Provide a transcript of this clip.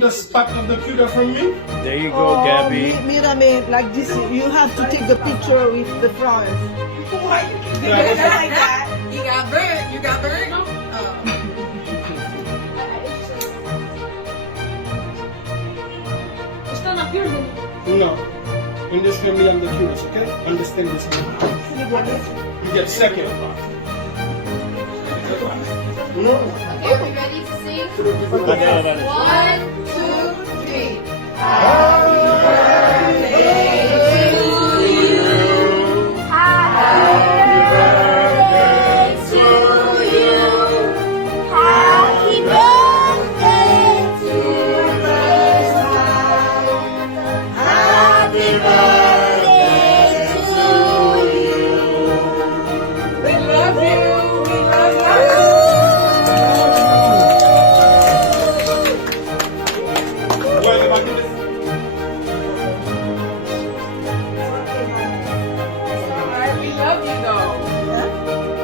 The spot of the cuda from me. There you go, Gabby. Mirame, like this, you have to take the picture with the flowers. Yeah, like that. You got burnt. You got burnt. no. In this family, I'm the cutest, okay? Understand this. You get second. No. Okay, are we ready to sing? Okay. 1, 2, 3. Happy birthday to you. Happy birthday to you. Happy birthday to you. Happy birthday to you. We love you. We love you. Well, if I do this. Alright, we love you though.